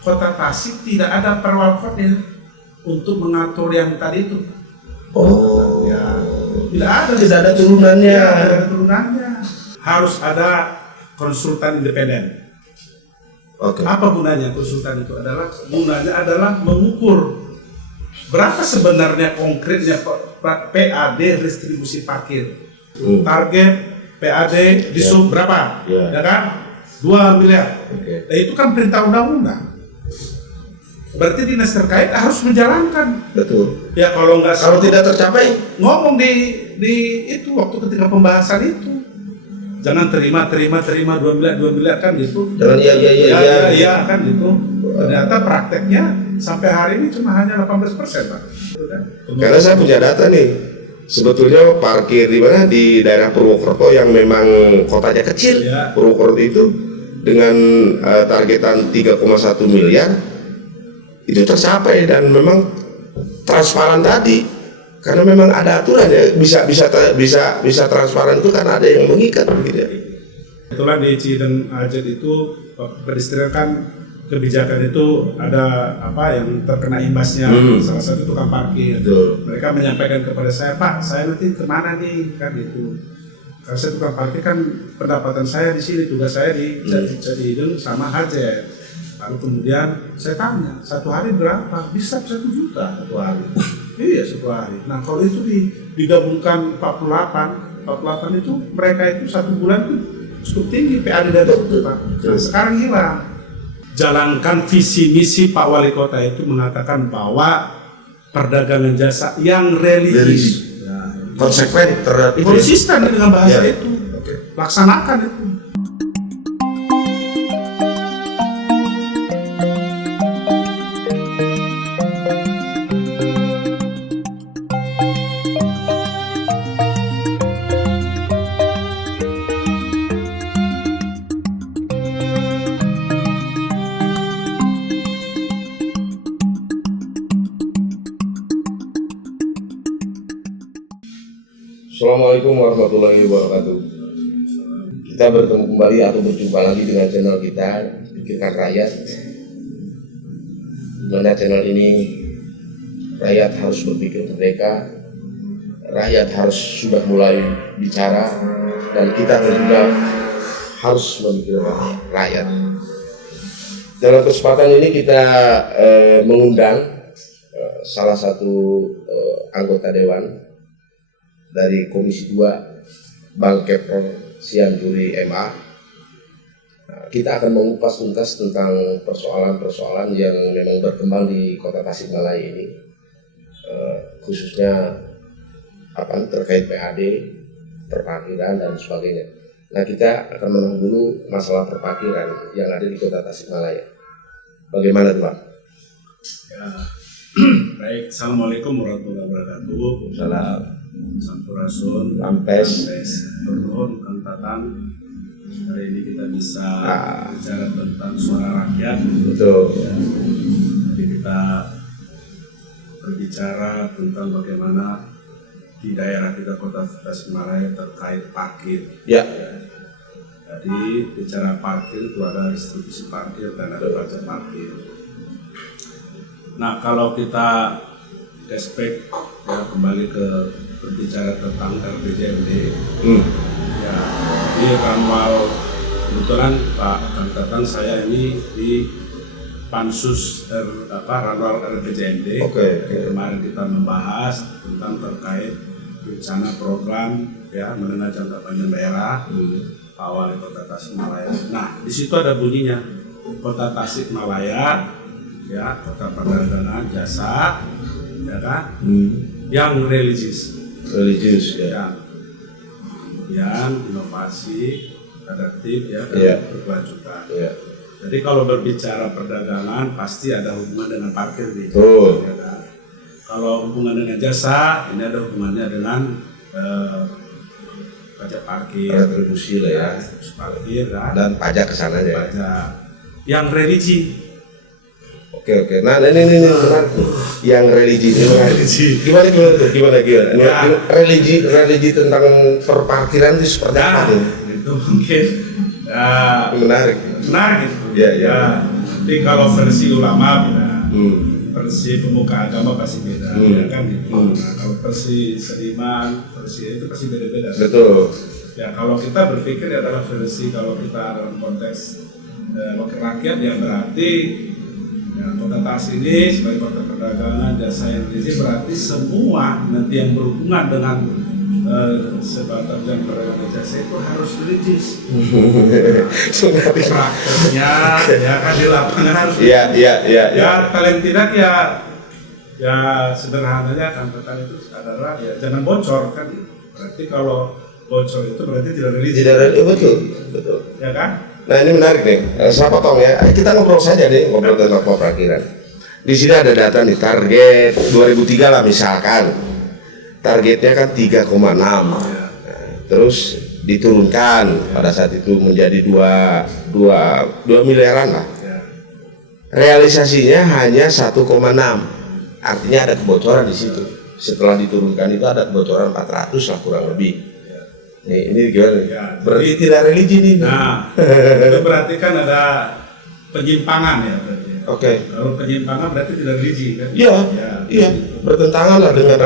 Kota Tasik tidak ada perwalkotnya untuk mengatur yang tadi itu. Oh, Ya, tidak ada. tidak ada turunannya. Ya, tidak ada turunannya. Harus ada konsultan independen. Oke. Apa gunanya konsultan itu? Gunanya adalah mengukur berapa sebenarnya konkretnya PAD distribusi parkir. Target PAD di sub berapa? Ya kan? 2 miliar. Nah, itu kan perintah undang-undang. Berarti dinas terkait harus menjalankan. Betul. Ya kalau nggak Kalau tidak tercapai, ngomong di itu waktu ketika pembahasan itu. Jangan terima 2 miliar kan gitu. jangan iya. Kan gitu. Ternyata prakteknya sampai hari ini cuma hanya 18%, Pak. Gitu kan? Karena saya punya data nih. Sebetulnya parkir di mana di daerah Purwokerto yang memang kotanya kecil, Ya. Purwokerto itu dengan targetan 3,1 miliar itu tercapai dan memang transparan tadi. Karena memang ada aturan ya, bisa transparan itu karena ada yang mengikat gitu ya. Itulah di Cideng Ajet itu pedestrian kebijakan itu ada apa yang terkena imbasnya, salah satu tukang parkir. Betul. Mereka menyampaikan kepada saya, Pak, saya nanti kemana nih kan gitu. Karena saya tukang parkir kan pendapatan saya di sini, tugas saya di Cideng sama Ajet. Lalu kemudian saya tanya, satu hari berapa? Bisa 1 juta satu hari. Iya, satu hari. Nah kalau itu digabungkan 48 itu mereka itu 1 bulan itu cukup tinggi PAD dari itu, Pak. Nah sekarang hilang. Jalankan visi misi Pak Wali Kota itu mengatakan bahwa perdagangan jasa yang religius, Konsekuen terhadap itu. konsisten dengan bahasa Ya. itu, Oke. laksanakan itu. Assalamualaikum warahmatullahi wabarakatuh. Kita bertemu kembali atau berjumpa lagi dengan channel kita, Pikirkan Rakyat. Mana channel ini rakyat harus berpikir merdeka, rakyat harus sudah mulai bicara, dan kita juga harus memikirkan rakyat. Dalam kesempatan ini kita mengundang salah satu anggota dewan dari Komisi 2 Bang Kepron Sianjuri MA. Kita akan mengupas tuntas tentang persoalan-persoalan yang memang berkembang di Kota Tasikmalaya ini, khususnya terkait PAD, perparkiran dan sebagainya. Nah, kita akan menang dulu masalah perparkiran yang ada di Kota Tasikmalaya. Bagaimana tuh, Pak? Ya. Baik, Assalamualaikum warahmatullahi wabarakatuh. Salam. Sampurasun, Lampes. Turun, Kantatan. Hari ini kita bisa bicara tentang suara rakyat. Betul. Ya. Jadi kita berbicara tentang bagaimana di daerah kita Kota Tasikmalaya terkait parkir. Ya. Jadi bicara parkir itu ada distribusi parkir dan ada pajak parkir. Nah kalau kita flashback ya kembali ke berbicara tentang RPJMD, ya di Ranwal kebetulan Pak Kantatan saya ini di Pansus Ranwal RPJMD. Oke. Kemarin kita membahas tentang terkait rencana program ya menengah jangka panjang daerah Pak Wali Kota Tasikmalaya. Nah di situ ada bunyinya Kota Tasikmalaya ya kota perdagangan jasa ya kan yang religius ya. Yang inovasi adaptif ya dan berkelanjutan. Jadi kalau berbicara perdagangan pasti ada hubungan dengan parkir gitu. Ya kan? Kalau hubungan dengan jasa ini ada hubungannya dengan pajak parkir, Retribusi lah ya. Parkir kan? Dan pajak kesana ya. Pajak yang religi. Oke. Nah ini benar yang religi ini gimana tuh? Gimana? Ya. Religi tentang perparkiran itu seperti apa tuh? Itu mungkin Menarik. gitu. Ya. Jadi kalau versi ulama beda, versi pemuka agama pasti beda, ya kan? Nah, kalau versi seniman, versi itu pasti beda-beda. Betul. Ya kalau kita berpikir adalah versi kalau kita dalam konteks wakil rakyat ya berarti ya, kota Tas ini sebagai kota perdagangan jasa yang religi berarti semua nanti yang berhubungan dengan sebatas dan perdagangan jasa itu harus religius. Prakteknya ya kan di lapangan harus. Iya. Ya paling tidak ya sederhananya catatan itu adalah ya jangan bocor kan. Berarti kalau bocor itu berarti tidak religius. Betul. Ya kan? Nah ini menarik nih, saya potong ya. Kita ngobrol saja nih, ngobrol tentang perakhiran. Di sini ada data nih, target 2003 lah misalkan, targetnya kan 3,6. Nah, terus diturunkan pada saat itu menjadi 2 miliaran lah. Realisasinya hanya 1,6. Artinya ada kebocoran di situ. Setelah diturunkan itu ada kebocoran 400 lah kurang lebih. Ini gimana? Ya, berarti tidak religi nih. Nah, itu berarti kan ada penyimpangan ya berarti. Oke. Kalau penyimpangan berarti tidak religi kan? Iya. Bertentangan lah dengan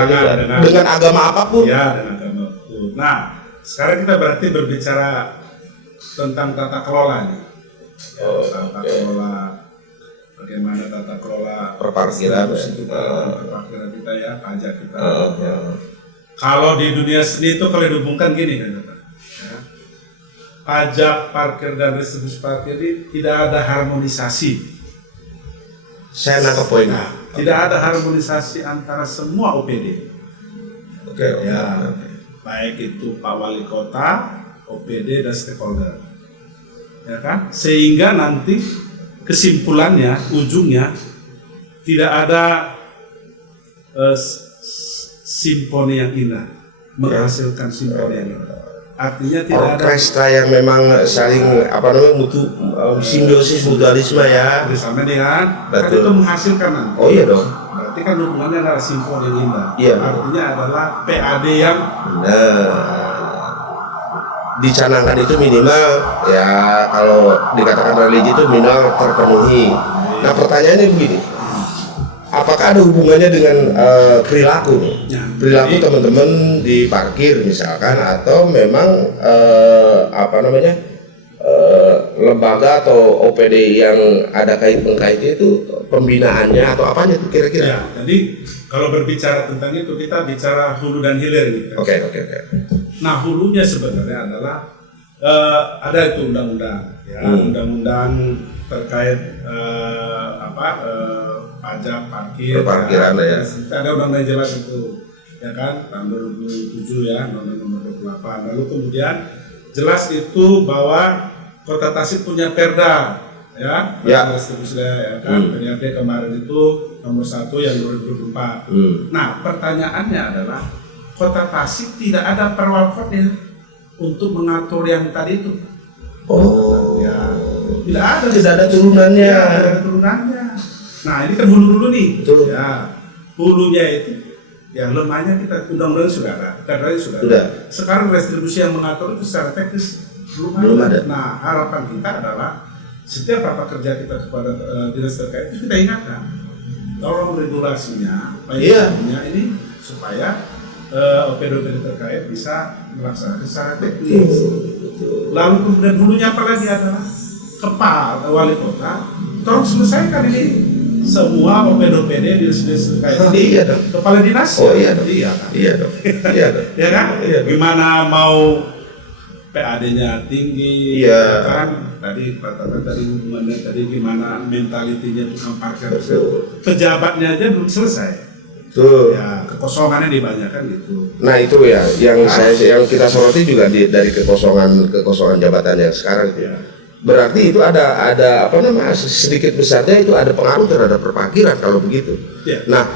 agama apapun. Ya, dengan agama apapun. Nah, sekarang kita berarti berbicara tentang tata kelola nih. Ya, tata kelola, bagaimana tata kelola perparkiran perparkiran kita ya, pajak kita. Kalau di dunia seni itu kalau dihubungkan gini kan, ya, pajak parkir dan restitusi parkir ini tidak ada harmonisasi. Saya nangkep poinnya. Tidak ada harmonisasi antara semua OPD. Ya, baik itu Pak Wali Kota, OPD dan stakeholder, ya kan? Sehingga nanti kesimpulannya, ujungnya tidak ada simfoni yang indah, menghasilkan simfoni yang indah. Artinya tidak ada orkestra yang memang saling mutu simbiosis mutualisme ya. bersama dengan kan Betul. itu menghasilkan nanti. Oh iya dong. Berarti kan hubungannya adalah simfoni yang indah. Iya. Artinya adalah PAD yang dicanangkan itu minimal ya, kalau dikatakan religi itu minimal terpenuhi. Nah pertanyaannya begini, apakah ada hubungannya dengan perilaku nih? Ya, Perilaku jadi- teman-teman di parkir misalkan, atau memang lembaga atau OPD yang ada kait-mengkaitnya itu pembinaannya atau apanya itu kira-kira? Ya, jadi kalau berbicara tentang itu kita bicara hulu dan hilir gitu. Oke. Nah hulunya sebenarnya adalah ada itu undang-undang, ya, undang-undang terkait pajak parkir. Perparkiran ya. Ada undang-undang jelas itu, ya kan, tahun 2007 ya, undang-undang nomor 28. Lalu kemudian jelas itu bahwa Kota Tasik punya Perda, ya, Perda Restitusi ya kan, PDRD kemarin itu nomor 1 yang 2024. Nah pertanyaannya adalah Kota Tasik tidak ada perwalkotnya untuk mengatur yang tadi itu. Ya, tidak ada turunannya. Ya, tidak ada turunannya. Nah ini kan hulu dulu nih. Betul. Ya, hulunya itu yang lemahnya kita undang-undang sudah ada, perdanya sudah ada. Sekarang restribusi yang mengatur itu secara teknis belum ada. Nah harapan kita adalah setiap rapat kerja kita kepada dinas terkait itu kita ingatkan, tolong regulasinya, baiknya ini supaya OPD terkait bisa melaksanakan secara teknis. Lalu kemudian hulunya apalagi adalah kepala wali kota, tolong selesaikan ini semua OPD di dinas terkait. Iya dong. Kepala dinas. Oh iya dong. Iya dong. Ya kan? Gimana mau PAD-nya tinggi, Iya. kan? Tadi katakan tadi hubungannya tadi gimana mentalitinya tukang parkir, pejabatnya aja belum selesai. Tuh. Ya kekosongannya dibanyakan gitu. Nah itu ya yang kita soroti juga dari kekosongan jabatan yang sekarang itu. Ya. Berarti itu ada sedikit besarnya itu ada pengaruh terhadap perparkiran kalau begitu. Ya. Nah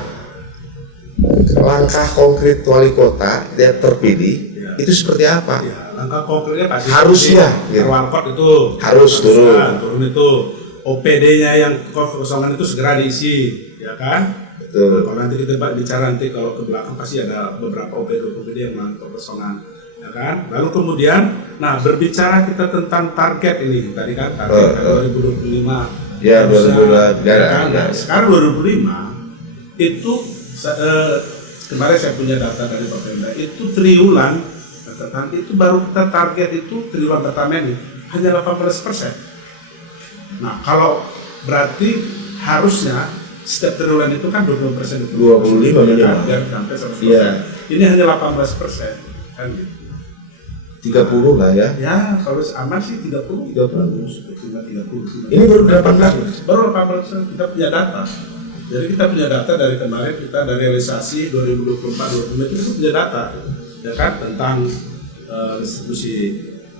langkah konkret wali kota yang terpilih itu seperti apa? Ya, langkah konkretnya pasti Harusnya, gitu. perwalkot itu Harus turun. turun itu OPD-nya yang kosongan itu segera diisi, ya kan? Betul. Kalau nanti kita bicara kalau ke belakang pasti ada beberapa OPD yang melakukan kosongan, ya kan? Lalu kemudian, nah berbicara kita tentang target ini tadi kan target 2025 Ya, Harusnya, 2002 kan? nah. Sekarang 2005 itu kemarin saya punya data dari Bapenda, itu triwulan itu baru kita target itu triwulan pertama ini hanya 18%. Nah, kalau berarti harusnya setiap triwulan itu kan 20%, 25 minimal. biar sampai 100%. Iya. Ini hanya 18%, kan gitu. 30 lah ya. Ya, kalau aman sih 30. 30. Ini baru 18. Baru 18% kita punya data. Jadi kita punya data dari kemarin, kita dari realisasi 2024-2025 itu punya data, ya kan, tentang distribusi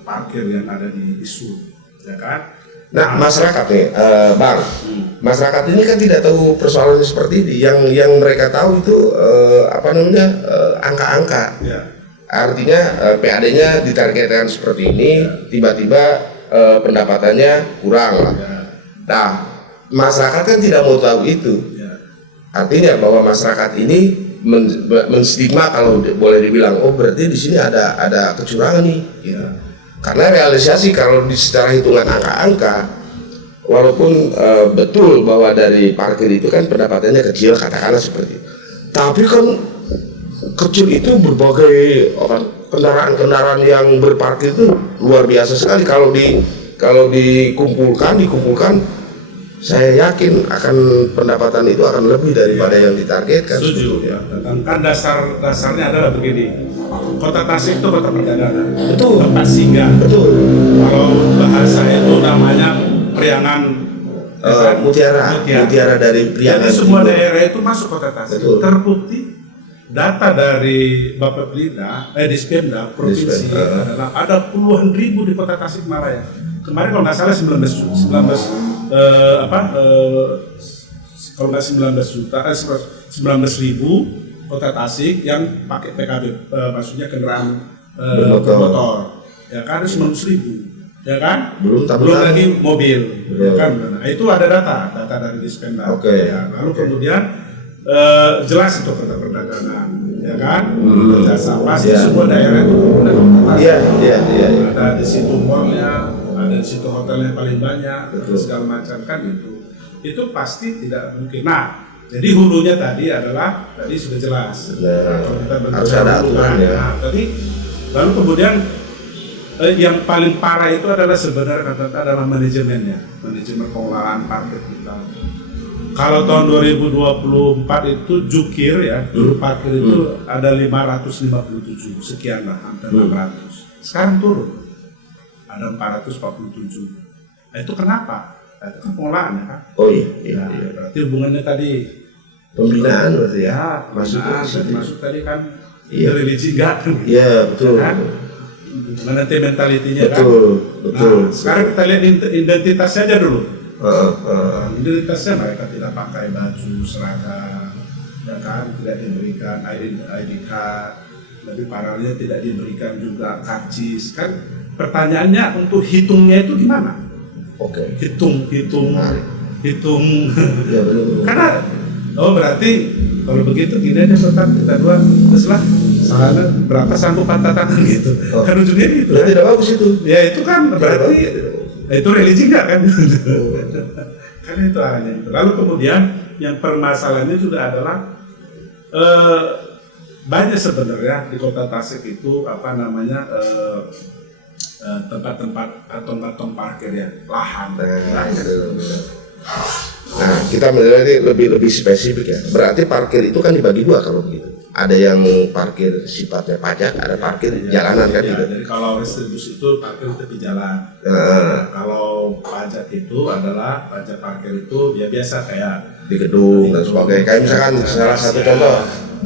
parkir yang ada di isu, ya kan. Nah, masyarakat nih, Bang, masyarakat ini kan tidak tahu persoalannya seperti ini. Yang mereka tahu itu angka-angka. Ya. Artinya PAD-nya ditargetkan seperti ini, tiba-tiba pendapatannya kurang lah. Ya. Nah, masyarakat kan tidak mau tahu itu. Ya. Artinya bahwa masyarakat ini menstigma, kalau boleh dibilang, oh berarti di sini ada kecurangan nih. Ya. Karena realisasi kalau secara hitungan angka-angka, walaupun betul bahwa dari parkir itu kan pendapatannya kecil, katakanlah seperti itu, tapi kan kecil itu berbagai kendaraan-kendaraan yang berparkir itu luar biasa sekali. Kalau dikumpulkan, saya yakin akan pendapatan itu akan lebih daripada yang ditargetkan. Setuju ya. Kan dasarnya adalah begini. Kota Tasik itu kota perdagangan. Betul. Tempat singgah. Betul. Kalau bahasa itu namanya Priangan. Mutiara dari Priangan. Jadi semua daerah itu masuk kota Tasik. Betul. Terbukti data dari Bapeplinda, Dispenda provinsi adalah ada puluhan ribu di kota Tasikmalaya. Kemarin kalau nggak salah 19.000 kota Tasik yang pakai PKB, maksudnya kendaraan bermotor, ya kan 19.000, ya kan? Belum lagi mobil, ya kan? Nah, itu ada data dari Dispenda. Ya, lalu kemudian jelas itu kota perdagangan, ya kan? Jasa pasti semua daerah itu kemudian kota Tasik. Iya. Ada di situ mallnya, ada di situ hotelnya paling banyak, segala macam kan itu pasti tidak mungkin. Nah, jadi hulunya tadi sudah jelas. Kalau kita Harus ada aturan ya. Nah, tadi lalu kemudian yang paling parah itu adalah sebenarnya adalah manajemen pengelolaan parkir kita. Kalau tahun 2024 itu jukir ya, juru parkir itu ada 557 sekian lah, hampir 600. Sekarang turun, ada 447. Nah, itu kenapa? Nah, itu kan pengelolaan ya kan? Oh iya. Berarti hubungannya tadi Pembinaan berarti ya. Masuk tadi kan religi enggak kan? Iya, betul. Kan? Nanti mentalitinya betul. Nah, sekarang kita lihat identitasnya aja dulu. Identitasnya mereka tidak pakai baju seragam, ya kan? Tidak diberikan ID card, lebih parahnya tidak diberikan juga karcis. Kan pertanyaannya untuk hitungnya itu gimana? Oke. Hitung. Iya benar. Karena berarti kalau begitu gini aja tetap kita dua teruslah sana berapa sanggup patah tangan gitu. Kan ujungnya gitu. Berarti tidak bagus itu. Ya itu kan berarti itu religi enggak kan? Karena itu arahnya itu. Lalu kemudian yang permasalahannya juga adalah banyak sebenarnya di kota Tasik itu tempat-tempat parkir ya, lahan. Nah, kita menilai lebih spesifik ya. Berarti parkir itu kan dibagi dua kalau begitu. Ada yang parkir sifatnya pajak, ada parkir jalanan kan gitu. Jadi kalau restribusi itu parkir tepi jalan. Kalau pajak itu adalah pajak parkir itu ya biasa kayak di gedung dan sebagainya. Kayak misalkan salah satu contoh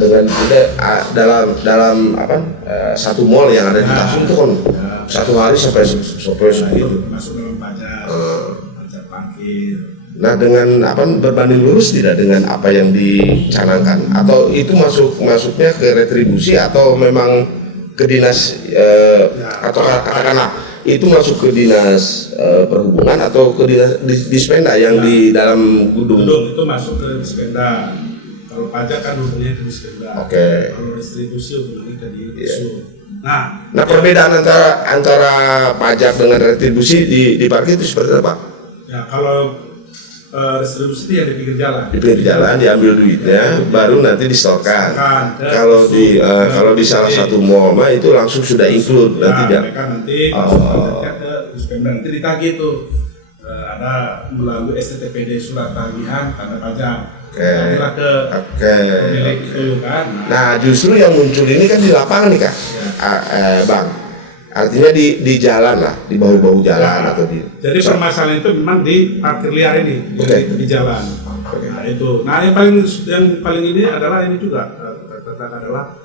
dengan dalam satu mall yang ada di Tasik itu kan satu hari sampai segitu. Masuk dalam pajak parkir. Nah, dengan berbanding lurus tidak dengan apa yang dicanangkan, atau itu masuknya ke retribusi atau memang ke dinas atau katakanlah itu masuk ke dinas perhubungan atau ke dinas Dispenda yang di dalam gedung itu masuk ke Dispenda. Kalau pajak kan hubungannya ke Dispenda. Kalau retribusi hubungannya ke Disu. Nah, perbedaan antara pajak dengan retribusi di parkir itu seperti apa? Ya kalau distribusi itu ya di pinggir jalan. Di pinggir jalan diambil duitnya, baru nanti disetorkan. Kalau di salah satu mall mah itu langsung sudah include nanti dia. Mereka nanti masukkan ke Dispenda, nanti ditagih itu ada melalui STTPD surat tagihan tanda pajak. Nantilah ke pemilik itu kan. Nah justru yang muncul ini kan di lapangan nih Kak, Bang. Artinya di jalan lah, di bahu-bahu jalan atau di. Jadi permasalahan itu memang di parkir liar ini, di jalan. Okay. Nah itu. Nah yang paling ini adalah ini juga adalah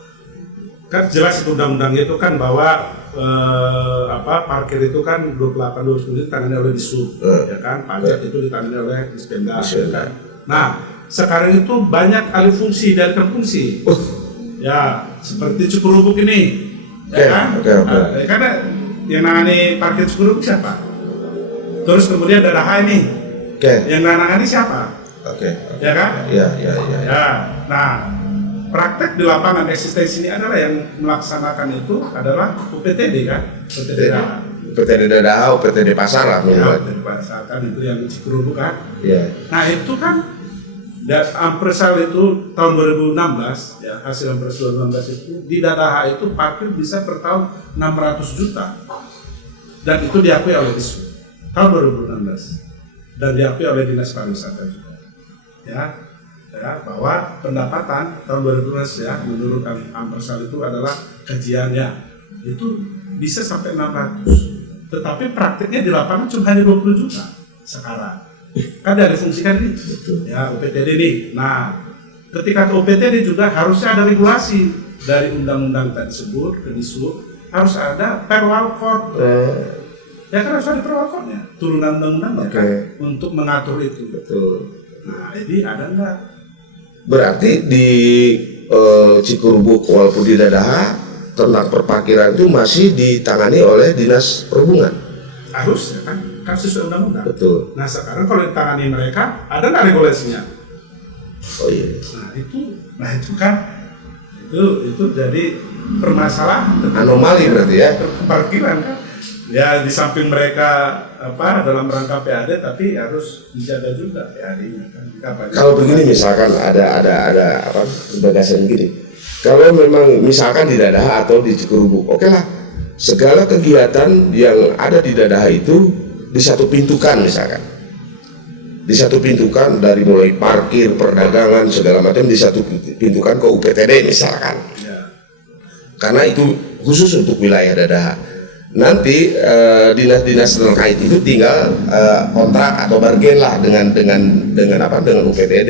kan jelas itu undang-undangnya itu kan bahwa parkir itu kan 28-29 ditangani oleh Disub, ya kan, pajak itu ditangani oleh Dispenda, ya kan. Nah sekarang itu banyak alih fungsi dari fungsi, ya seperti Cukurubuk ini. Ya kan? Karena yang nangani parkir Cukurubuk siapa? Terus kemudian Dadaha ini, yang nangani siapa? Ya kan? Ya. Nah, praktek di lapangan eksistensi ini adalah yang melaksanakan itu adalah UPTD kan? UPTD Dadaha, UPTD Pasar lah. UPTD Pasar kan itu yang Cukurubuk kan? Iya. Nah itu kan. Dan Ampresal itu tahun 2016, ya hasil Ampresal 2016 itu di Dadaha itu parkir bisa per tahun 600 juta, dan itu diakui oleh Disub tahun 2016 dan diakui oleh Dinas Pariwisata juga, ya bahwa pendapatan tahun 2016 ya menurut Ampresal itu adalah kajiannya itu bisa sampai 600, tetapi praktiknya di lapangan cuma hanya 20 juta sekarang. Kan ada difungsikan ini, ya UPTD ini. Nah, ketika ke UPTD juga harusnya ada regulasi dari undang-undang tadi disebut ke Disub, harus ada perwalkot. Ya kan harus ada perwalkotnya, turunan undang-undang kan, untuk mengatur itu. Betul. Nah, ini ada enggak? Berarti di Cukurubuk walaupun di Dadaha tentang perparkiran itu masih ditangani oleh Dinas Perhubungan. Harusnya kan sesuai undang-undang. Betul. Nah sekarang kalau ditangani mereka ada nggak regulasinya? Oh iya. Nah itu kan itu jadi permasalahan. Anomali berarti ya. Parkiran kan. Ya di samping mereka dalam rangka PAD tapi harus dijaga juga PAD-nya kan. Kalau begini misalkan ada gagasan gini. Kalau memang misalkan di Dadaha atau di Cukurubuk, oke lah. Segala kegiatan yang ada di Dadaha itu di satu pintukan misalkan. Di satu pintukan dari mulai parkir, perdagangan segala macam di satu pintukan ke UPTD misalkan. Ya. Karena itu khusus untuk wilayah Dadaha. Nanti dinas-dinas terkait itu tinggal kontrak atau bargain lah dengan UPTD.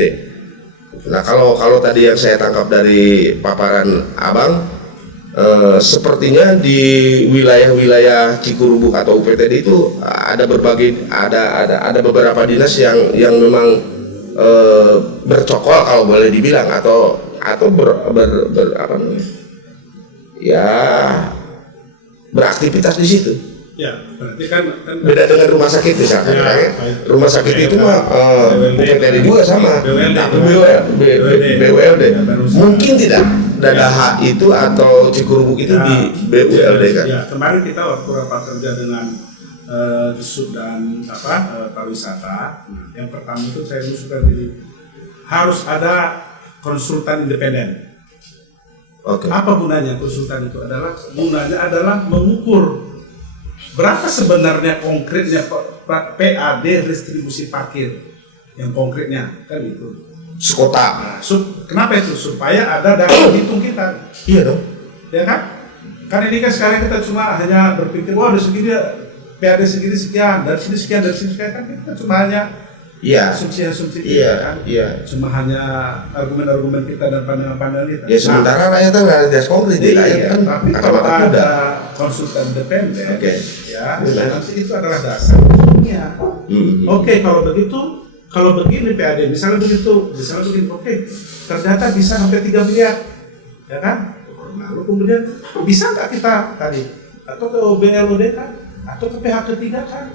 Nah kalau tadi yang saya tangkap dari paparan Abang, sepertinya di wilayah-wilayah Cukurubuk atau UPTD itu ada beberapa dinas yang memang bercokol kalau boleh dibilang atau beraktivitas di situ. Ya, berarti kan beda dengan rumah sakit misalkan. Rumah sakit itu mah UPTD juga sama, tapi BULD. Mungkin tidak Dadaha itu atau Cukurubuk itu di BULD kan? Ya, kemarin kita waktu rapat kerja dengan Disub dan pariwisata. Yang pertama itu saya usulkan ini harus ada konsultan independen. Apa gunanya konsultan itu? Gunanya adalah mengukur berapa sebenarnya konkretnya PAD distribusi parkir yang konkretnya kan itu. Sekota. Kenapa itu? Supaya ada data hitung kita. Iya dong. Ya kan? Kan ini kan sekarang kita cuma hanya berpikir, wah ada segini PAD segini sekian, dari sini sekian kan kita cuma hanya asumsi-asumsi kita kan. Iya. Cuma hanya argumen-argumen kita dan pandangan-pandangan kita. Ya sementara rakyat kan nggak ada konkret deh. Kan tapi kalau ada konsultan independen, ya nanti itu adalah dasarnya. Oke, kalau begini PAD, misalnya begini, oke, ternyata bisa sampai 3 miliar, ya kan? Lalu kemudian bisa nggak kita tadi, atau ke BLOD kan, atau ke pihak ketiga kan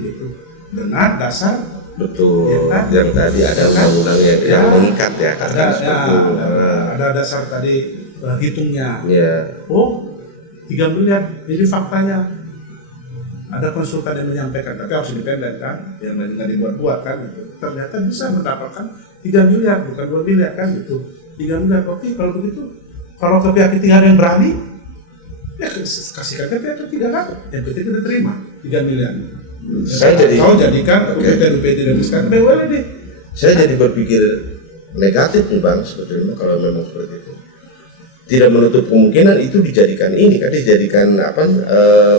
gitu, dengan dasar betul, ya kan? Yang tadi ada undang-undang yang mengikat ya, ada dasar tadi hitungnya, ya. oh 3 miliar, ini faktanya. ada konsultan yang menyampaikan, tapi harus independen kan, yang nggak dibuat-buat kan, gitu. Ternyata bisa mendapatkan 3 miliar, bukan 2 miliar kan, gitu. 3 miliar, oke kalau begitu, kalau ke pihak ketiga ada yang berani, ya kasihkan ke pihak ketiga kan, yang ketiga kita terima 3 miliar. Saya jadi kau jadikan UPT dan sekarang BUMN deh. saya jadi berpikir negatif nih Bang sebetulnya kalau memang seperti itu. Tidak menutup kemungkinan itu dijadikan ini kan, dijadikan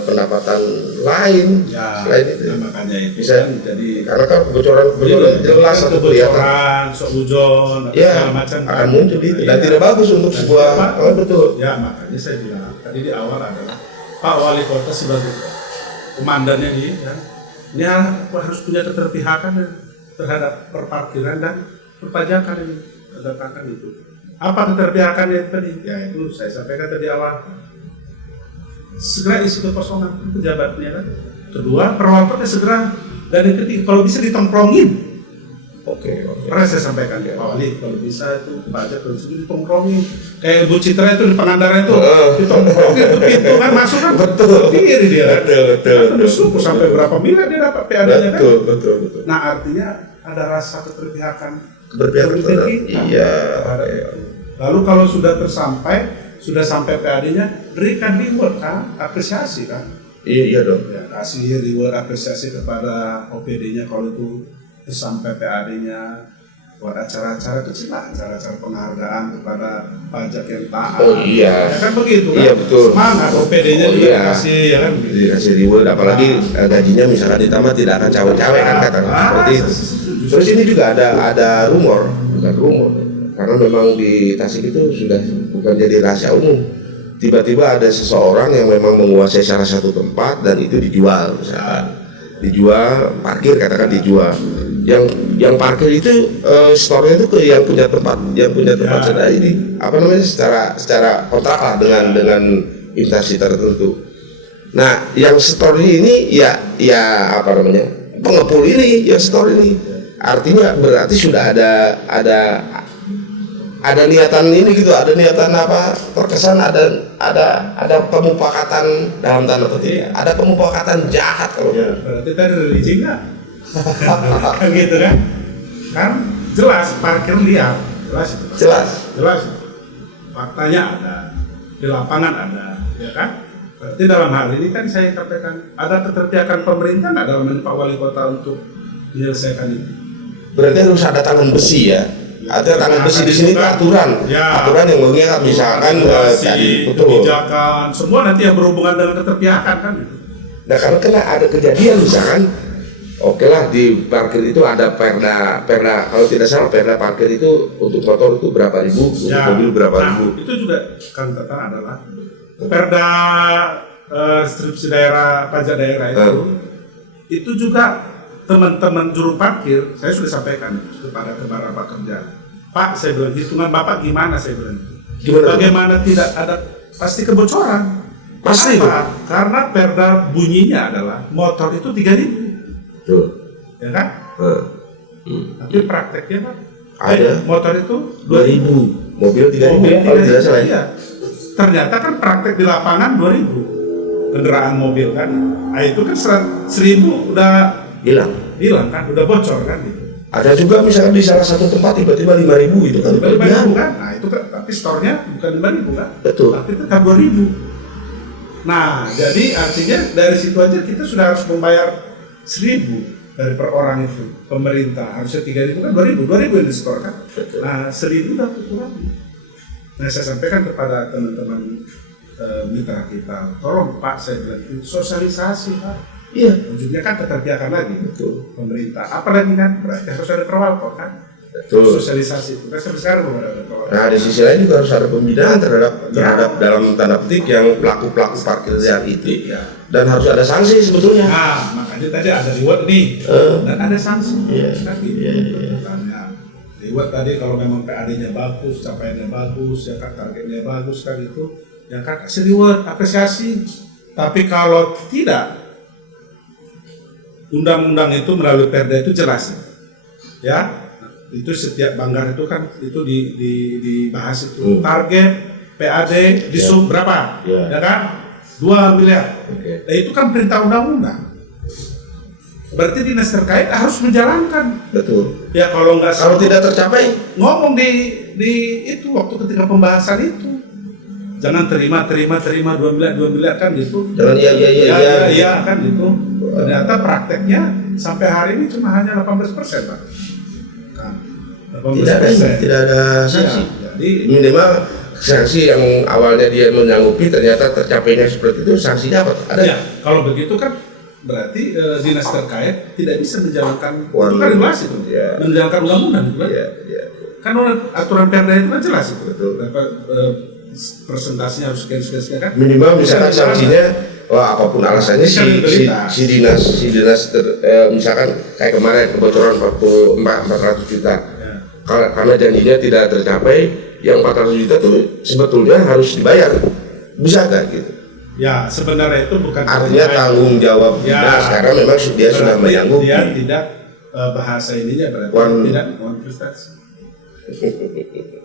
pendapatan lain Ya, selain itu. nah, makanya itu Bisa kan jadi karena kan kebocoran jelas atau kelihatan. kebocoran, seujon, Ya, segala macam akan muncul itu dan Iya. tidak bagus untuk Dan sebuah Pak, betul. ya makanya saya bilang tadi di awal adalah Pak Wali Kota sebagai komandannya ini harus punya keterpihakan terhadap perparkiran dan perpajakan ini, katakan itu. Apa keterpihakannya tadi? Ya itu saya sampaikan tadi awal. Segera isi kekosongan pejabatnya kan. Kedua, perwakilannya segera, dan yang ketiga kalau bisa ditongkrongin. Oke. Pernah saya sampaikan ke Pak Wali, kalau bisa itu pajak harus ditongkrongin. Kayak Bu Citra itu di Pangandaran itu, ditongkrongin itu pintu kan masuk kan. Betul. Diri dia kan. Betul. Bersyukur sampai berapa miliar dia dapat PAD-nya kan. Betul. Nah artinya ada rasa keterpihakan. Keberpihakan terhadap iya. Lalu kalau sudah sampai PAD-nya, berikan reward kan, apresiasi kan. Iya dong. Ya, kasih reward apresiasi kepada OPD-nya kalau itu sampai PAD-nya, buat acara-acara kecil lah, acara-acara penghargaan kepada pajak yang taat. Oh iya. Ya kan begitu kan. Iya betul. Semangat OPD-nya juga iya. dikasih ya kan. Dikasih reward apalagi gajinya misalkan ditambah tidak akan cawe-cawe kan kata seperti itu. Terus ini juga ada rumor, bukan rumor, karena memang di Tasik itu sudah bukan jadi rahasia umum. Tiba-tiba ada seseorang yang memang menguasai salah satu tempat dan itu dijual, misalkan dijual parkir katakan dijual. Yang parkir itu store-nya itu ke yang punya tempat sudah ini apa namanya secara kontrak lah dengan instansi tertentu. Nah, yang store ini ya apa namanya pengepul ini yang store ini. Artinya berarti sudah ada niatan ini gitu, ada niatan apa terkesan ada pemufakatan dalam tanda petik, ada pemufakatan jahat kalau Ya, berarti tadi religi nggak? Kan gitu kan? Kan jelas parkir liar, jelas itu. Jelas. Faktanya ada, di lapangan ada, ya kan? Berarti dalam hal ini kan saya katakan ada keterpihakan pemerintah nggak dalam Pak Wali Kota untuk menyelesaikan itu? Berarti harus ada tangan besi ya. Ada tangan besi di sini itu aturan yang mengingat misalkan tadi betul. Kebijakan, semua nanti yang berhubungan dengan keterpihakan kan gitu. Nah karena kena ada kejadian misalkan, oke lah di parkir itu ada perda kalau tidak salah perda parkir itu untuk motor itu berapa ribu, untuk mobil berapa ribu. Itu juga kan tata adalah perda restriksi daerah pajak daerah itu juga teman-teman juru parkir saya sudah sampaikan kepada beberapa kerja. Pak, saya bilang hitungan Bapak gimana saya bilang. Bagaimana tidak ada pasti kebocoran. Pasti apa? Karena perda bunyinya adalah motor itu 3.000. Tuh. Ya kan? Tapi prakteknya Pak ada motor itu 2.000, mobil 3.000 kalau tidak salah. Iya. Ternyata kan praktek di lapangan 2.000 kendaraan mobil kan. Nah, itu kan 1.000 udah hilang kan, udah bocor kan gitu. Ada juga misalkan di salah satu tempat tiba-tiba 5.000 itu kan 5.000 kan, nah itu kan tapi store-nya bukan 5.000 kan, betul. Tapi tetap 2.000. Nah jadi artinya dari situ aja kita sudah harus membayar 1.000 dari per orang itu. Pemerintah harusnya 3.000 kan 2.000 yang di store kan, betul. Nah 1.000 udah kurang. Nah saya sampaikan kepada teman-teman mitra kita, tolong Pak saya bilang sosialisasi Pak. Iya, ujungnya kan keterpihakan lagi, betul. Pemerintah. Apalagi kan berarti harus ada perwalkot kan, betul. Sosialisasi itu kan sampai sekarang belum ada perwalkot. Nah di sisi lain juga harus ada pembinaan terhadap dalam tanda petik yang pelaku parkir liar itu, dan harus ada sanksi sebetulnya. Nah makanya tadi ada reward nih, dan ada sanksi. Kan gitu. Reward tadi kalau memang PAD-nya bagus, capaiannya bagus, ya kan targetnya bagus kan itu, ya kan kasih reward, apresiasi. Tapi kalau tidak, undang-undang itu melalui perda itu jelas ya, itu setiap banggar itu kan itu dibahas itu target PAD di sub berapa ya kan, 2 miliar. Oke. Nah, itu kan perintah undang-undang. Berarti dinas terkait harus menjalankan. Betul. Ya kalau nggak Kalau salah, tidak tercapai, ngomong di itu waktu ketika pembahasan itu. Jangan terima 2 miliar kan gitu. jangan Iya kan gitu. Ternyata prakteknya sampai hari ini cuma hanya 18% Pak. Kan. 18%. tidak ada sanksi. Ya, jadi Minimal sanksi yang awalnya dia menyanggupi ternyata tercapainya seperti itu, sanksinya apa? Ada. ya, kalau begitu kan berarti dinas terkait tidak bisa menjalankan itu Waduh. kan regulasi itu. Ya. Menjalankan undang-undang itu kan. Iya, iya. Kan aturan Perda itu kan jelas itu. Betul. Berapa persentasenya harus sekian kan? Minimal misalkan Bisa sanksinya, wah apapun alasannya si dinas misalkan kayak kemarin kebocoran 400 juta. Ya. Karena janjinya tidak tercapai, yang 400 juta tuh sebetulnya harus dibayar. Bisa nggak gitu? Ya, sebenarnya itu bukan Artinya tanggung jawab Ya. dinas karena memang dia sudah Berarti menyanggupi. Dia tidak bahasa ininya berarti One- tidak prestasi.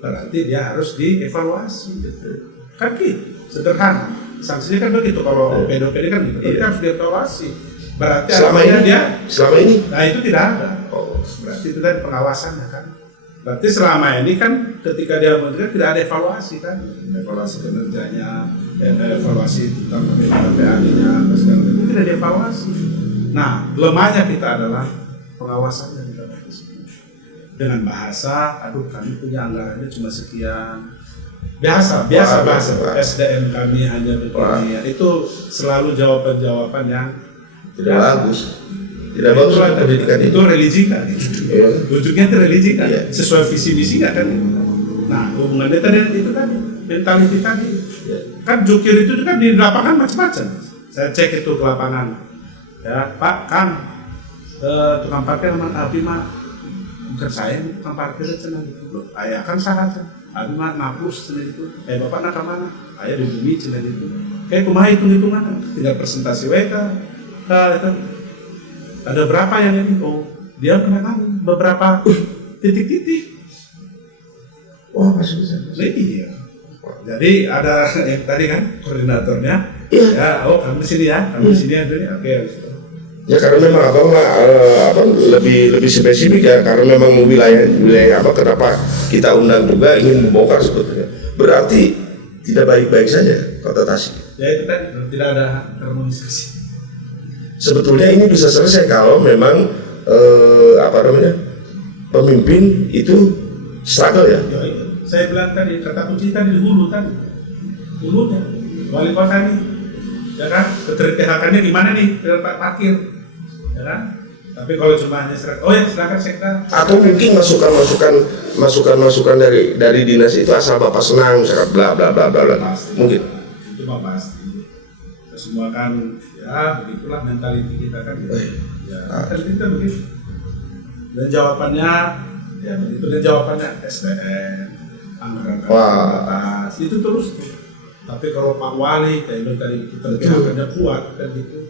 Berarti dia harus dievaluasi gitu. Kan gitu, sederhana. Sanksinya kan begitu kalau OPD kan gitu. Berarti harus dievaluasi. Berarti Selama artinya ini, dia selama ini, nah itu tidak ada. oh, Berarti itu tadi pengawasannya kan. Berarti selama ini kan ketika dia bekerja tidak ada evaluasi kan, evaluasi kinerjanya, evaluasi tentang PAD-nya, segala itu tidak dievaluasi. Nah, lemahnya kita adalah pengawasannya kita dengan bahasa, aduh kami punya anggarannya cuma sekian. Biasa bahasa SDM kami hanya begini. Itu selalu jawaban-jawaban yang tidak bagus. Tidak bagus itu, pendidikan itu itu. religi kan Iya. ujungnya itu religi kan Iya. sesuai visi misi kan nah hubungannya tadi itu tadi mentality tadi Iya. kan jukir itu kan di lapangan macam-macam. Saya cek itu ke lapangan ya Pak Kang tukang parkir sama Abi mah bukan saya nih tukang parkir cina gitu ayah kan syarat Abi mah ngapus cina itu Bapak nak kemana ayah di bumi cina itu kayak kumaha hitung-hitungan tinggal presentasi WK itu ada berapa yang ini? Oh, dia menanam beberapa titik-titik. Wah, masih bisa. Iya. Jadi ada yang tadi kan koordinatornya. Iya. Ya, oh kamu di sini ya, kamu di sini ya, oke. Ya karena memang lebih spesifik ya karena memang wilayah apa kenapa kita undang juga ingin membongkar sebetulnya. Berarti tidak baik-baik saja Kota Tasik. Ya itu tadi tidak ada harmonisasi. Sebetulnya ini bisa selesai kalau memang pemimpin itu struggle ya. Ya, itu. Saya bilang tadi kata kunci tadi di hulu tadi, hulunya wali kota nih, ya kan? Keterpihakannya gimana nih tempat parkir, ya kan? Tapi kalau cuma hanya oh ya silakan sekda. Atau mungkin masukan dari dinas itu asal bapak senang misalkan bla bla bla bla bla. Pasti. Mungkin. Itu mah pasti. Kita semua kan ya begitulah mentaliti kita kan. Ya, kan kita begitu. Dan jawabannya ya begitu dan jawabannya SDM, anggaran atas itu terus. Tapi kalau Pak Wali kayak bilang tadi keterpihakannya kuat dan gitu,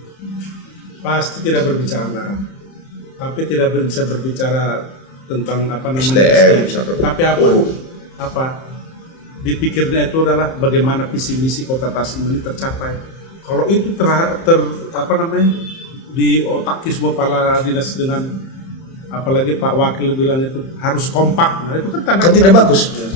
pasti tidak berbicara anggaran. Tapi tidak bisa berbicara tentang apa namanya SDM. Tapi apa dipikirnya itu adalah bagaimana visi misi Kota Tasik ini tercapai. Kalau itu di otaki semua para dinas dengan apalagi Pak Wakil bilang itu harus kompak, nah, itu kan tidak bagus.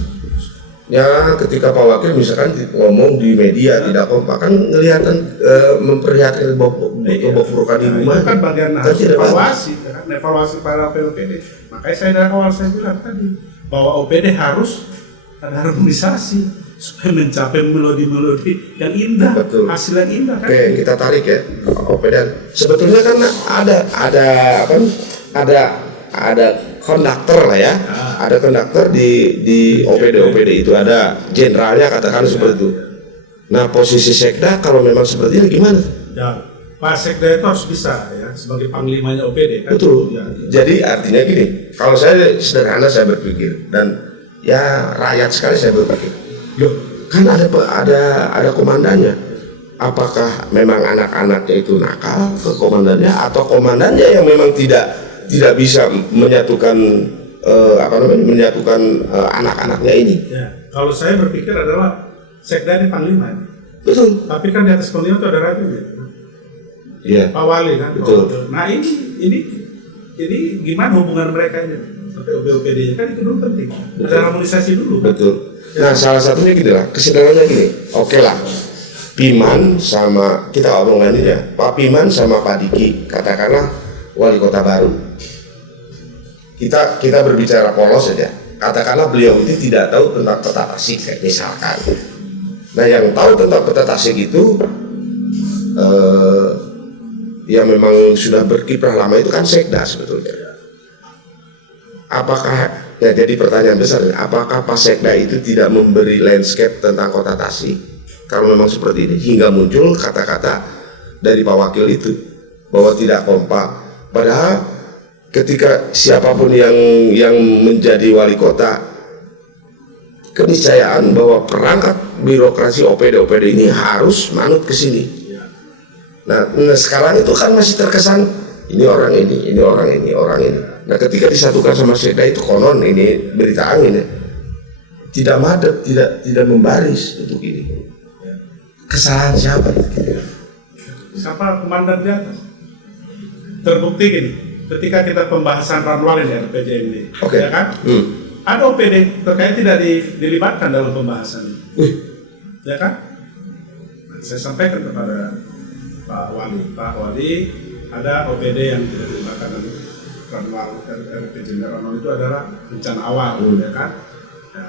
Ya ketika Pak Wakil misalkan ngomong di media tidak kompak kan kelihatan memperlihatkan kebohongan di rumah. Itu kan bagian Kan harus tidak evaluasi, kan? Evaluasi para OPD. Makanya saya dari awal saya bilang tadi bahwa OPD harus ada harmonisasi supaya mencapai melodi-melodi yang indah, Betul. hasil yang indah kan. Oke, kita tarik ya OPD. Sebetulnya kan ada konduktor lah ya. Ada konduktor di OPD itu ada jenderalnya katakan seperti itu. Nah, posisi sekda kalau memang seperti ini gimana? Ya, Pak Sekda itu harus bisa ya sebagai panglimanya OPD kan. Betul. Ya, Jadi artinya gini, kalau saya sederhana saya berpikir dan ya rakyat sekali saya berpikir, loh kan ada komandannya. Apakah memang anak-anaknya itu nakal ke komandannya atau komandannya yang memang tidak bisa menyatukan anak-anaknya ini? Ya, kalau saya berpikir adalah Sekda ini panglima. Betul. Tapi kan di atas beliau itu ada rajunya. Iya. Pak Wali kan. Betul. Nah ini gimana hubungan mereka ini? Sampai OPD-nya kan itu dulu penting. Ada harmonisasi dulu. Betul. Nah, salah satunya gini lah, kesederhananya gini. Oke lah, Piman sama kita omongan ini ya, Pak Piman sama Pak Diki, katakanlah wali kota baru. Kita berbicara polos saja. Katakanlah beliau itu tidak tahu tentang peta tasik misalkan. Nah, yang tahu tentang peta tasik itu yang memang sudah berkiprah lama itu kan Sekda sebetulnya. Apakah, ya jadi pertanyaan besar, apakah Pak Sekda itu tidak memberi landscape tentang kota Tasik? Kalau memang seperti ini, hingga muncul kata-kata dari Pak Wakil itu bahwa tidak kompak. Padahal ketika siapapun yang menjadi wali kota, keniscayaan bahwa perangkat birokrasi OPD ini harus manut ke sini. Nah, sekarang itu kan masih terkesan ini orang ini orang ini. Nah, ketika disatukan sama Sekda itu konon ini berita angin ya, tidak madet, tidak membaris untuk ini. Kesalahan siapa? Siapa komandan di atas? Terbukti gini, ketika kita pembahasan Ranwal di RPJM ini, Oke. ya kan? Ada OPD terkait tidak dilibatkan dalam pembahasan ini, ya kan? Saya sampaikan kepada Pak Wali, ada OPD yang tidak dilibatkan dalam Ranwal RPJM. Ranwal itu adalah bencana awal, ya kan? Ya.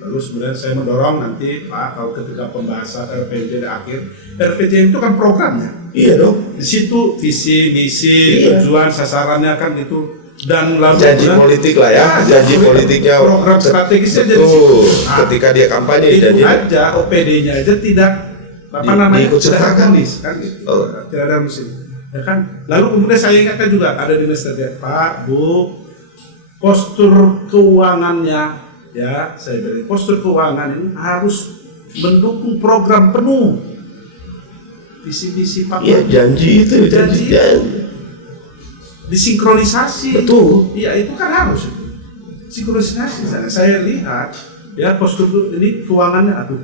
Lalu sebenarnya saya mendorong nanti Pak, kalau ketika pembahasan RPJM akhir, RPJM itu kan programnya. Iya dong. Di situ visi, misi, tujuan, sasarannya kan itu, dan lalu Janji politik lah ya, janji politiknya. program strategisnya jadi Betul. Ketika dia kampanye itu janji. aja OPD-nya aja tidak diikut sertakan. kan gitu. Oh. Tidak ada mesin. Ya kan? Lalu kemudian saya ingatkan juga ada dinas terkait, Pak, Bu, postur keuangannya, ya saya bilang postur keuangan ini harus mendukung program penuh visi Pak. Iya, janji itu, janji. Disinkronisasi. Betul. Iya, itu kan harus itu. Sinkronisasi. Saya lihat ya postur ini keuangannya, aduh,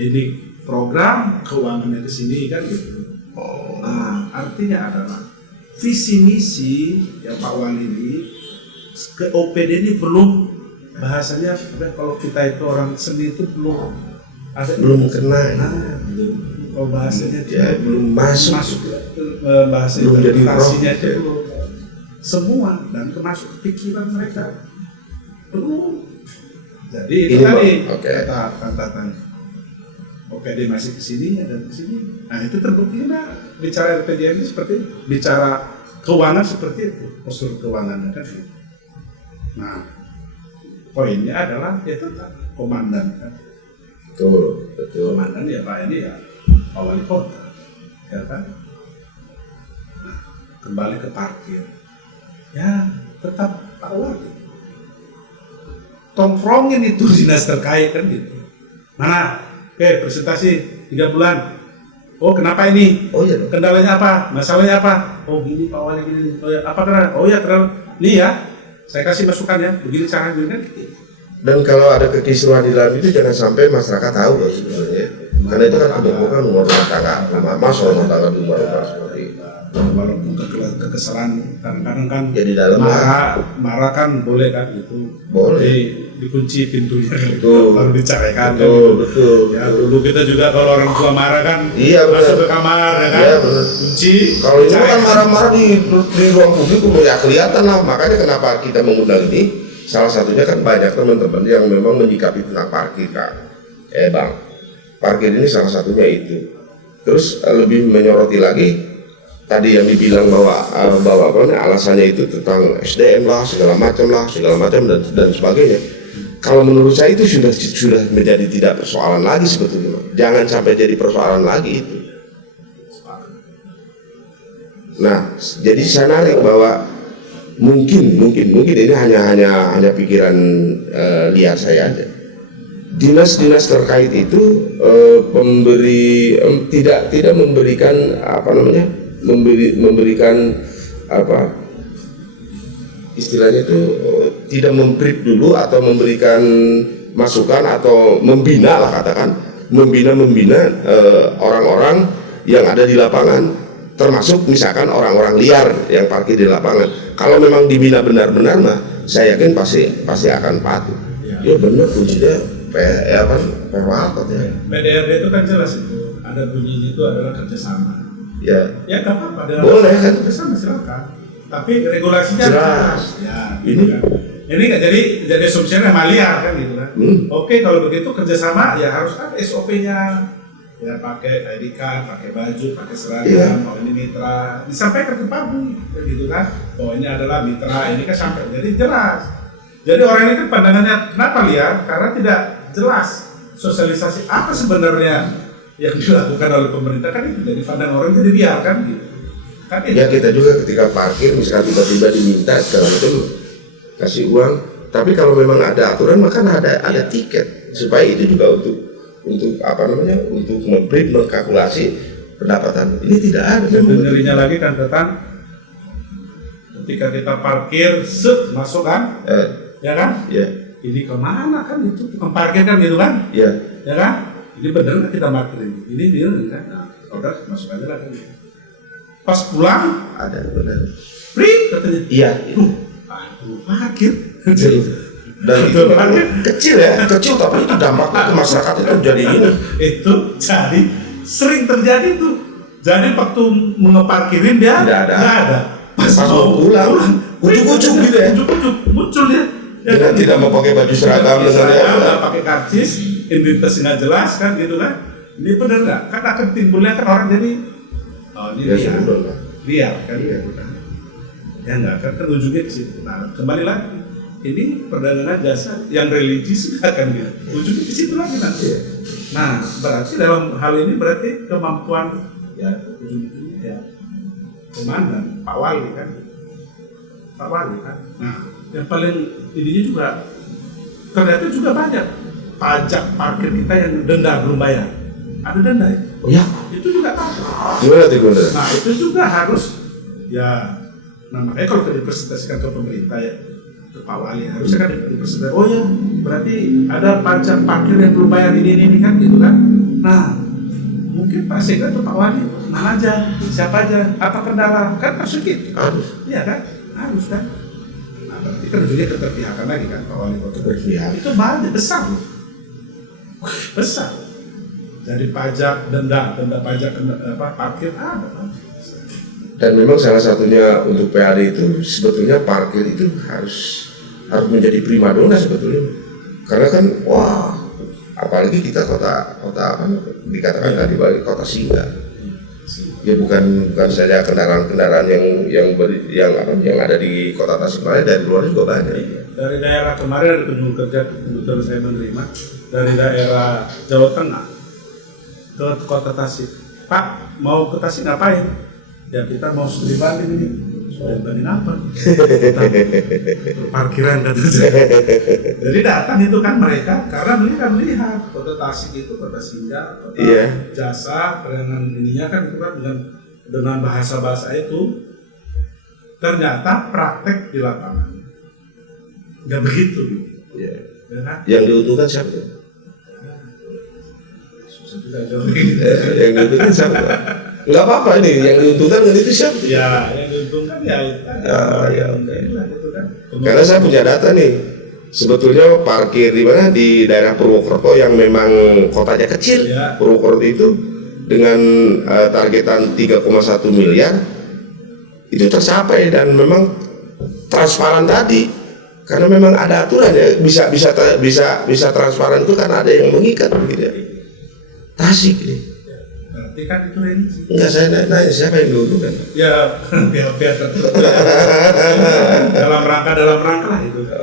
ini program keuangannya ke sini kan gitu. Nah, artinya adalah visi misi yang Pak Wali ini ke OPD ini belum, bahasanya kalau kita itu orang seni itu belum ada, Belum kena. kalau bahasanya Ya, belum masuk. bahasa Belum jadi interpretasinya itu belum semua dan termasuk pikiran mereka belum. Jadi itu Ini, tadi oke. kata OPD masih kesini dan kesini. Nah itu terbukti nah, bicara RPJM ini seperti bicara keuangan seperti itu, postur keuangannya kan. Nah poinnya adalah ya tetap komandan kan. Betul. Komandan ya Pak ini ya Pak Wali Kota, ya kan. Nah, kembali ke parkir, ya tetap Pak Wali. Tongkrongin itu dinas terkait kan gitu. Mana? Oke, presentasi 3 bulan. Oh, kenapa ini? Oh iya dong. Kendalanya apa? Masalahnya apa? Oh, gini Pak Wali gini. Oh ya, apa karena? Oh ya, terlalu. Nih ya, saya kasih masukan ya. Begini cara begini kan. Dan kalau ada kekisruhan di dalam itu jangan sampai masyarakat tahu loh sebenarnya. Karena itu kan kebobokan rumah tangga, masuk rumah tangga di rumah seperti itu. Walaupun kekesalan kadang-kadang kan Ya, di dalam marah kan boleh kan gitu. Boleh. Dikunci pintunya kan. Betul. Baru diceraikan kan. Betul. Ya dulu kita juga kalau orang tua marah kan Iya, masuk benar. ke kamar ya kan. Iya, benar. Kunci. Kalau itu kan diceraikan. marah-marah di ruang publik ya kelihatan lah. Makanya kenapa kita mengundang ini? Salah satunya kan banyak teman-teman yang memang menyikapi tentang parkir kan. Bang, parkir ini salah satunya itu. Terus lebih menyoroti lagi tadi yang dibilang bahwa apa namanya, alasannya itu tentang SDM lah segala macam dan sebagainya. Kalau menurut saya itu sudah menjadi tidak persoalan lagi sebetulnya. Jangan sampai jadi persoalan lagi itu. Nah, jadi saya narik bahwa mungkin ini hanya pikiran liar saya aja. Dinas-dinas terkait itu tidak memberikan apa namanya, memberikan apa istilahnya itu tidak membrief dulu atau memberikan masukan atau membina lah katakan membina orang-orang yang ada di lapangan, termasuk misalkan orang-orang liar yang parkir di lapangan. Kalau memang dibina benar-benar mah, saya yakin pasti akan patuh. Ya benar, kuncinya perwakot ya. PDRD itu kan jelas itu, ada bunyinya itu adalah kerjasama. Ya. Ya nggak apa-apa, Boleh kan? kerjasama silakan. Tapi regulasinya Jelas. Ya, Ini gitu kan. Ini nggak jadi asumsinya sama liar kan gitu kan. Oke, kalau begitu kerjasama ya harus ada SOP-nya. Ya pakai ID card, pakai baju, pakai seragam, oh ini mitra, disampaikan ke publik, gitu kan. Oh ini adalah mitra, ini kan sampai, jadi jelas. Jadi orang ini kan pandangannya kenapa liar? Karena tidak jelas sosialisasi apa sebenarnya yang dilakukan oleh pemerintah kan itu. Jadi pandang orang jadi liar kan gitu. Kan itu. Ya kita juga ketika parkir misalkan tiba-tiba diminta segala macam kasih uang, tapi kalau memang ada aturan maka ada tiket supaya itu juga untuk apa namanya, untuk mengkalkulasi pendapatan. Ini tidak ada. Sebenarnya lagi kan tentang ketika kita parkir masuk kan, ya kan? Ya. Ini kemana kan itu tukang parkir kan gitu kan? Ya. Ya kan? Ini bener nggak kita parkirin? Ini dia kan? Nah, udah masuk aja lah kan. Pas pulang Ada benar. free katanya. Iya. Aduh, parkir. Dan itu kecil ya, kecil tapi itu dampaknya ke masyarakat itu jadi ini. Itu jadi sering terjadi tuh. Jadi waktu mengeparkirin dia Tidak ada. nggak ada. Pas mau pulang, ujuk-ujuk gitu ya. Ujuk-ujuk muncul dia. Dengan tidak mau pakai baju seragam dengan nggak pakai karcis, identitas nggak jelas kan gitu kan. Ini benar nggak? Kan akan timbulnya kan orang jadi oh ini ya liar, sudah lah. liar kan gitu kan. Ya nggak kan ujungnya ke situ. Nah kembali lagi. Ini perdagangan jasa yang religius kan gitu. Ujungnya ke situ lagi nanti. Nah, berarti dalam hal ini berarti kemampuan ya ujung-ujungnya ya komandan Pak Wali kan. Pak Wali kan. Nah, yang paling ininya juga ternyata juga banyak pajak parkir kita yang denda belum bayar. Ada denda ya? Oh ya, Itu juga ada. gimana tuh gimana? Nah, itu juga harus ya namanya kalau dipresentasikan ke pemerintah ya ke Pak Wali harusnya kan dipresentasikan. Oh ya, berarti ada pajak parkir yang belum bayar ini kan gitu kan. Nah, mungkin Pak Sekda atau Pak Wali mana aja, siapa aja, apa kendala kan harus gitu. Harus. Iya kan? Harus kan? Nah, berarti kan ujungnya keterpihakan lagi kan Pak Wali kota Berpihak. itu banyak besar loh. Besar. Dari pajak, denda pajak parkir ada kan? Dan memang salah satunya untuk PAD itu sebetulnya parkir itu harus menjadi primadona sebetulnya. Karena kan wah, apalagi kita kota apa dikatakan tadi bagi kota singgah. Ya bukan saja kendaraan-kendaraan yang ada di kota Tasikmalaya, dari luar juga banyak. Dari daerah kemarin ada kunjungan kerja kebetulan saya menerima dari daerah Jawa Tengah ke kota Tasik. Pak mau ke Tasik ngapain? Ya kita mau studi banding ini. Studi banding apa? Parkiran kan. Jadi datang itu kan mereka karena mereka melihat kota Tasik itu kota singgah, kota jasa, dengan ininya kan itu kan dengan bahasa itu ternyata praktek di lapangan nggak begitu. Ya. Ya kan? Yang diuntungkan siapa? Susah juga jauh. Yang diuntungkan siapa? Nggak apa-apa ini, yang diuntungkan itu siapa? Ya, yang diuntungkan ya gitu kan. Karena saya punya data nih, sebetulnya parkir di mana di daerah Purwokerto yang memang kotanya kecil, Purwokerto itu dengan targetan 3,1 miliar itu tercapai dan memang transparan tadi, karena memang ada aturan ya, bisa transparan itu karena ada yang mengikat begitu ya. Tasik ini. Berarti kan itu religi. Enggak, saya nanya siapa yang diuntungkan? Ya, biar tertutup. dalam rangka lah itu. Ya,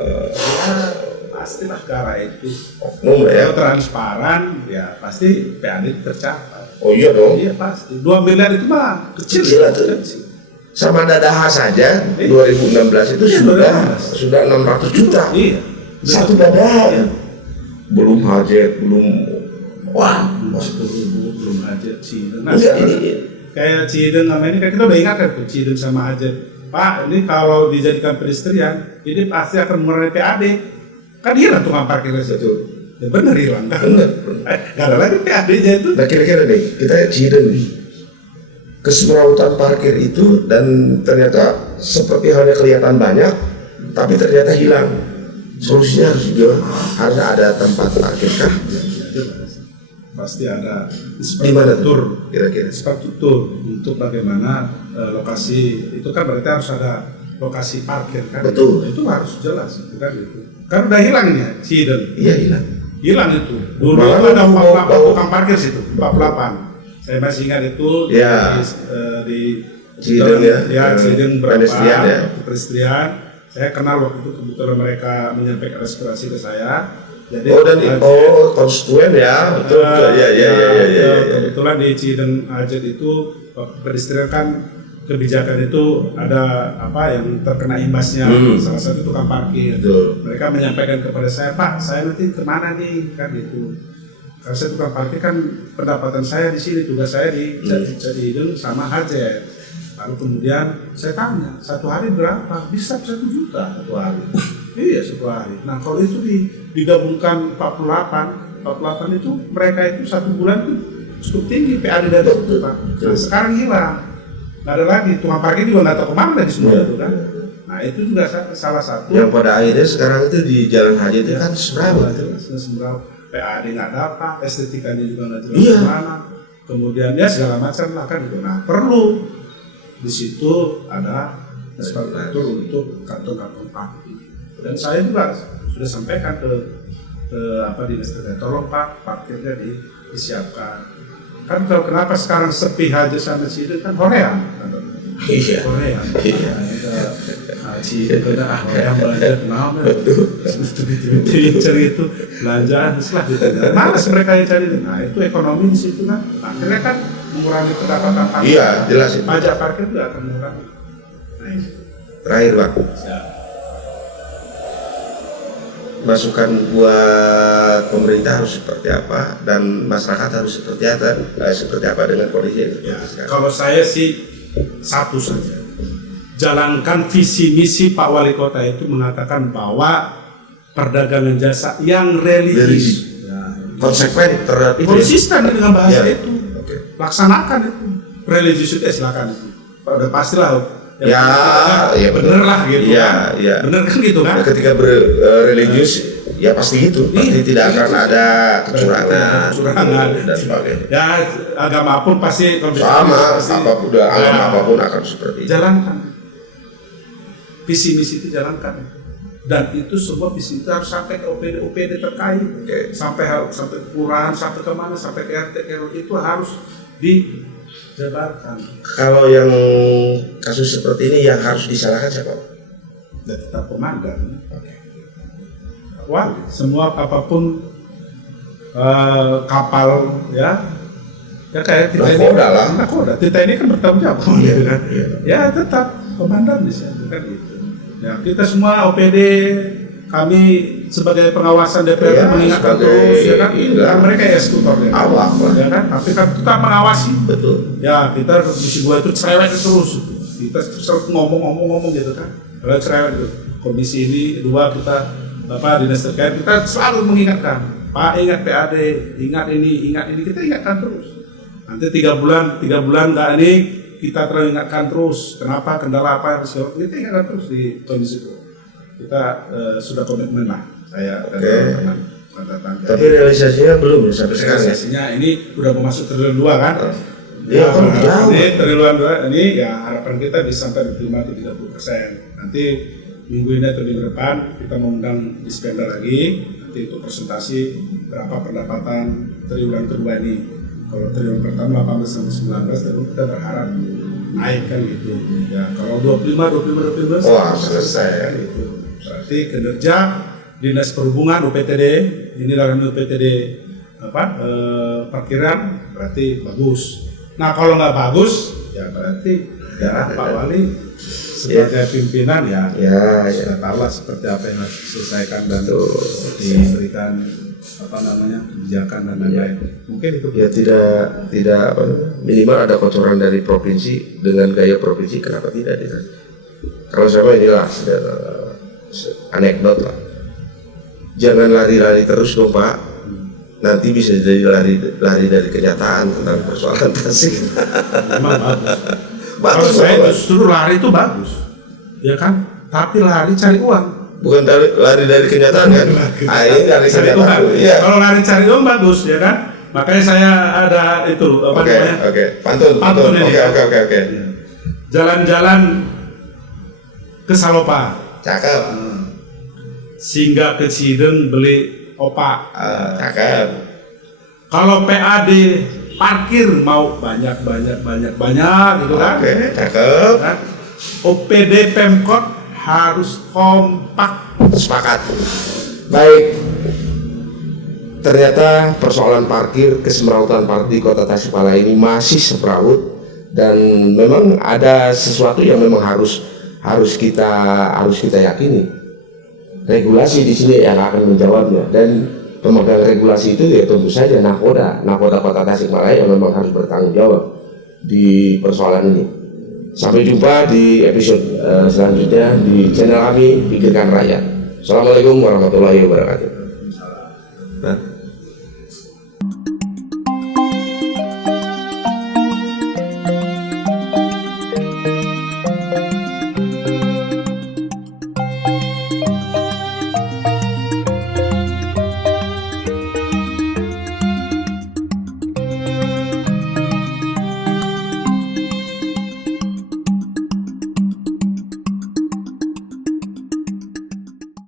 pastilah ke arah itu. Oknum ya. Kalau transparan, ya pasti PAD tercapai. Oh iya dong. Iya pasti. 2 miliar itu mah kecil tuh. Sama Dadaha saja 2016 itu sudah 600 juta. Iya. Satu Dadaha. Iya. Belum hajat, belum wah, belum hajat Cideng. Nah, kayak Cideng sama ini kan kita udah ingat kan tuh Cideng sama hajat. Pak, ini kalau dijadikan pedestrian, ini pasti akan mengurangi PAD. Kan hilang tukang parkir itu. Ya benar hilang kan? Benar. Gak ada lagi PAD-nya itu. Nah kira-kira nih, kita Ciden kesemrawutan parkir itu dan ternyata seperti halnya kelihatan banyak, tapi ternyata hilang. Solusinya harus juga harus ada tempat parkir kah? Pasti ada Di mana tuh? Kira-kira. infrastruktur untuk bagaimana lokasi itu kan berarti harus ada lokasi parkir kan? Betul. Itu harus jelas itu kan itu. Kan udah hilang ini ya, Ciden. Iya hilang. Hilang itu. Dulu Malah itu ada mau- 48 tukang parkir situ, 48. Saya masih ingat itu Ya. di Ciden ya. Ya, Ciden berapa? Pedestrian ya. Pedestrian. Saya kenal waktu itu kebetulan mereka menyampaikan aspirasi ke saya. Jadi Oh dan konstituen ya, betul. Ya. kebetulan di Ciden Ajet itu pedestrian kan kebijakan itu ada apa yang terkena imbasnya, salah satu tukang parkir. Betul. Mereka menyampaikan kepada saya, Pak, saya nanti kemana nih kan gitu. Karena saya tukang parkir kan pendapatan saya di sini, tugas saya di Ciden sama Hajet. Lalu kemudian saya tanya, satu hari berapa? Bisa 1 juta satu hari. Iya 1 hari. Nah kalau itu digabungkan 48 itu mereka itu 1 bulan itu cukup tinggi PAD dari situ Pak. Nah sekarang hilang. Nggak ada lagi, tukang parkir juga nggak tahu kemana di semua itu kan. Nah itu juga salah satu. Yang pada akhirnya sekarang itu di Jalan Haji itu kan semrawut. Semrawut. PAD nggak dapat, estetikanya juga nggak jelas Iya. kemana. Kemudian ya segala macam lah kan itu. Nah perlu di situ ada infrastruktur untuk kantong-kantong parkir. Dan saya juga sudah sampaikan ke dinas terkait, tolong Pak parkirnya disiapkan. Kan kalau kenapa sekarang sepi Haji sana Ciden kan hoream. Iya. Hoream. Iya. Ciden kena hoream belanja kenapa? Tiba-tiba cari itu belanjaan setelah ditanya. Malas mereka yang cari. Nah itu ekonomi di situ kan. Akhirnya kan mengurangi pendapatan parkir. Iya, jelas itu. Pajak parkir juga akan mengurangi. Nah, ini. Terakhir Pak, masukan buat pemerintah harus seperti apa dan masyarakat harus seperti apa dengan kondisi yang Ya, seperti sekarang. kalau saya sih satu saja, jalankan visi misi Pak Wali Kota itu mengatakan bahwa perdagangan jasa yang religius, Konsekuen terhadap itu. konsisten dengan bahasa Ya. itu, Oke. laksanakan itu. Religius itu silakan itu. Udah pastilah. Ya, bener lah gitu Ya, kan. ya. Bener kan gitu kan. Ketika religius, ya pasti gitu. Pasti tidak akan ada kecurangan dan sebagainya. Ya agama pun pasti kalau Sama, pasti- apapun agama apapun akan seperti itu. jalankan visi misi itu, jalankan dan itu semua visi itu harus sampai ke OPD terkait. Oke. sampai kelurahan, sampai kemana, sampai ke RT RW itu harus dijabarkan. Kalau yang kasus seperti ini yang harus disalahkan siapa? Dan tetap komandan. Wah, semua apapun kapal ya kayak kita ini Nakoda lah. nakoda. Kita ini kan bertanggung jawab gitu kan. Iya. Ya tetap komandan bisa kan gitu. Ya kita semua OPD, kami sebagai pengawasan DPR Ya, mengingatkan sebagai terus ya kan. inilah. Kan mereka eksekutor ya. Awak lah. Ya kan, tapi kan kita mengawasi. Betul. Ya kita komisi 2 itu cerewet terus. Kita terus ngomong gitu kan. Kalau cerewet itu komisi ini 2 kita dinas terkait kita selalu mengingatkan. Pak ingat PAD, ingat ini kita ingatkan terus. Nanti 3 bulan nggak ini kita terus ingatkan terus. Kenapa, kendala apa yang kita ingatkan terus di komisi 2. Kita sudah komitmen lah. Saya dan Oke. teman-teman. Tapi realisasinya belum sampai sekarang ya. Realisasinya ini udah mau masuk triliun 2 kan? Iya, kan jauh. Ini triliun 2 ini ya harapan kita bisa sampai 25-30%. Nanti minggu ini atau minggu depan kita mengundang dispender lagi nanti untuk presentasi berapa pendapatan triwulan kedua ini. Kalau triwulan pertama 18 sampai 19 tentu kita berharap naik kan gitu. Ya kalau 25 Wah, selesai. kan gitu. Berarti kinerja Dinas Perhubungan UPTD ini dalam UPTD parkiran berarti bagus. Nah kalau nggak bagus ya berarti ya Pak Wali sebagai pimpinan ya sudah tahu lah seperti apa yang harus diselesaikan dan diberikan kebijakan dan lain-lain. Mungkin itu. Ya tidak minimal ada kotoran dari provinsi dengan gaya provinsi, kenapa tidak? Kalau sama inilah anekdot lah. jangan lari-lari terus dong Pak. Nanti bisa jadi lari dari kenyataan tentang persoalan Tasik. Memang bagus. Kalau Bagus saya Pak. justru lari itu bagus, ya kan? Tapi lari cari uang. Bukan lari dari kenyataan kan? Ini dari Cari uang. kenyataan. Iya. Kalau lari cari uang bagus, ya kan? Makanya saya ada itu apa Oke, namanya? oke. Pantun. Pantun ini. Oke. Jalan-jalan ke Salopa, Cakep. singgah ke Cideng beli opak. Cakep. Kalau PAD parkir mau banyak gitu kan? Oke, cakep. Kan? OPD Pemkot harus kompak. Sepakat. Baik. Ternyata persoalan parkir, kesemrautan parkir di Kota Tasikmalaya ini masih semrawut dan memang ada sesuatu yang memang harus kita yakini. Regulasi di sini yang akan menjawabnya dan pemegang regulasi itu ya tentu saja Nakoda Kota Tasikmalaya yang memang harus bertanggung jawab di persoalan ini. Sampai jumpa di episode selanjutnya di channel kami Pikirkan Rakyat. Assalamualaikum warahmatullahi wabarakatuh. Nah.